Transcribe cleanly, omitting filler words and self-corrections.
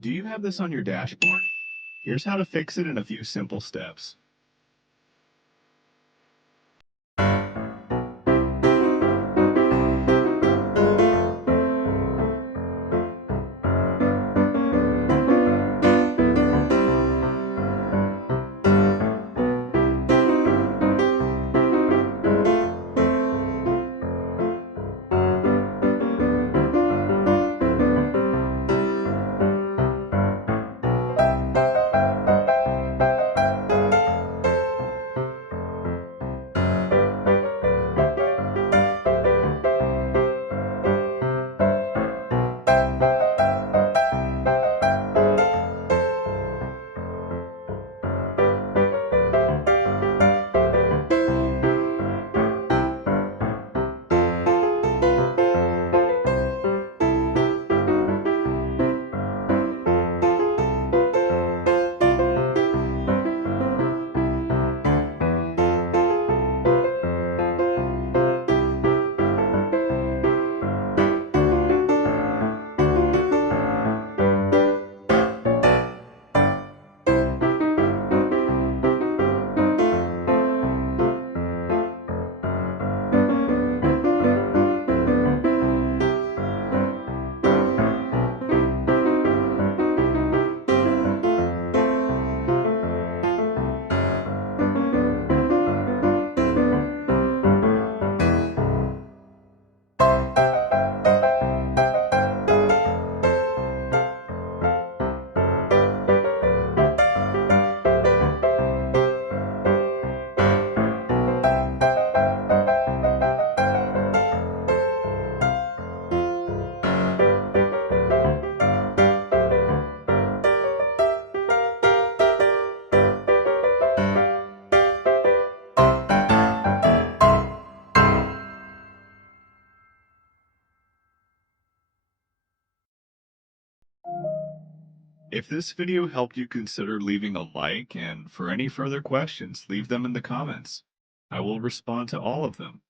Do you have this on your dashboard? Here's how to fix it in a few simple steps. If this video helped you, consider leaving a like, and for any further questions, leave them in the comments. I will respond to all of them.